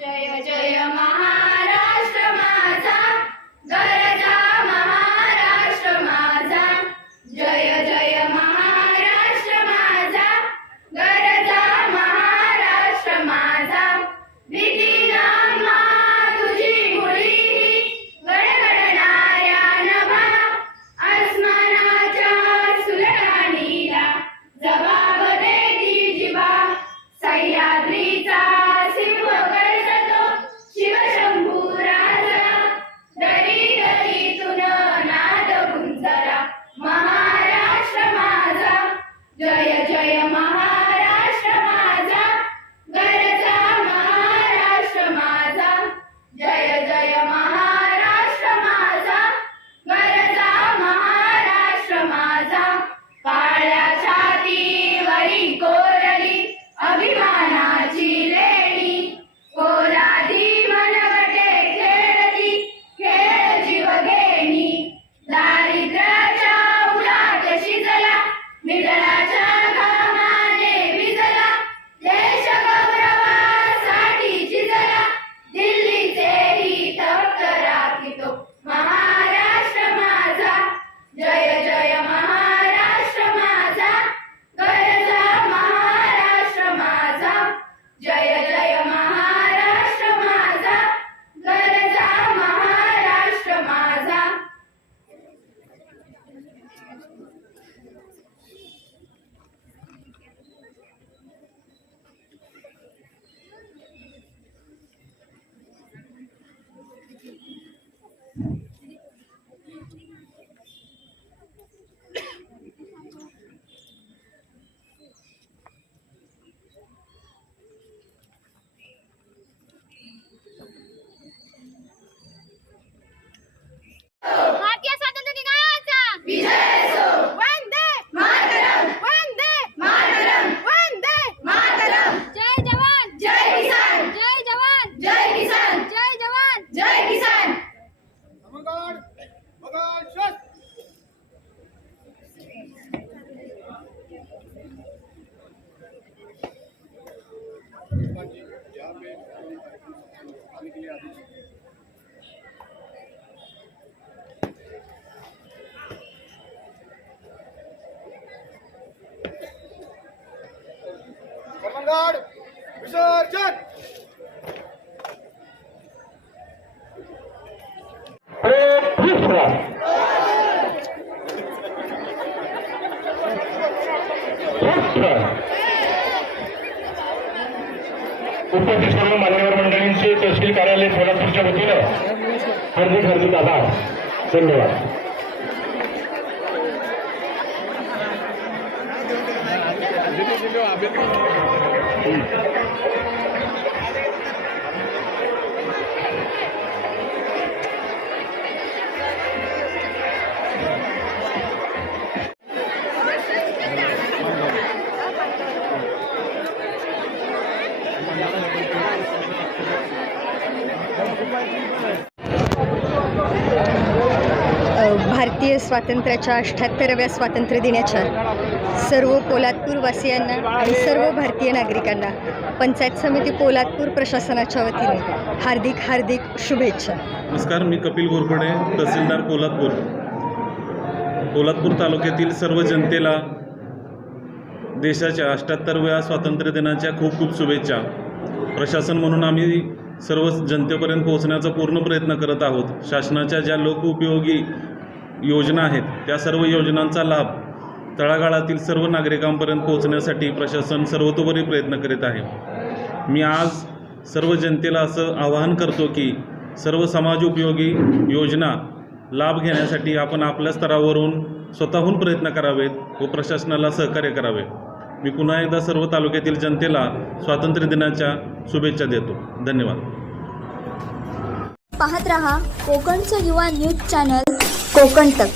જય જય મહા கோரடி அபி अठरा उपस्थित सर्व मान्यवर मंडळींचे तहसील कार्यालय सोलापूरच्या वतीनं हार्दिक हार्दिक आभार. धन्यवाद. Thank you. भारतीय स्वातंत्र्याच्या अठ्ठ्याहत्तराव्या स्वातंत्र्य दिनाच्या सर्व पोलादपूरवासियांना आणि सर्व भारतीय नागरिकांना पंचायत समिती पोलादपूर प्रशासनाच्या वतीने हार्दिक हार्दिक शुभेच्छा. नमस्कार मी कपिल घोरपडे तहसीलदार पोलादपूर. पोलादपूर तालुक्यातील सर्व जनतेला देशाच्या अठ्ठ्याहत्तरव्या स्वातंत्र्य दिनाच्या खूप खूप शुभेच्छा. प्रशासन म्हणून आम्ही सर्व जनतेपर्यंत पोहोचण्याचा पूर्ण प्रयत्न करत आहोत. शासनाच्या ज्या लोकउपयोगी योजना आहेत त्या सर्व योजनांचा लाभ तळागाळातील सर्व नागरिकांपर्यंत पोहोचण्यासाठी प्रशासन सर्वतोपरी प्रयत्न करीत आहे. मी आज सर्व जनतेला असं आवाहन करतो की सर्व समाज उपयोगी योजना लाभ घेण्यासाठी आपण आपल्या स्तरावरून स्वतःहून प्रयत्न करावेत व प्रशासनाला सहकार्य करावे. मी पुन्हा एकदा सर्व तालुक्यातील जनतेला स्वातंत्र्य दिनाच्या शुभेच्छा देतो. धन्यवाद. पाहत रहा कोकणचं युवा न्यूज चॅनल कोकण तक.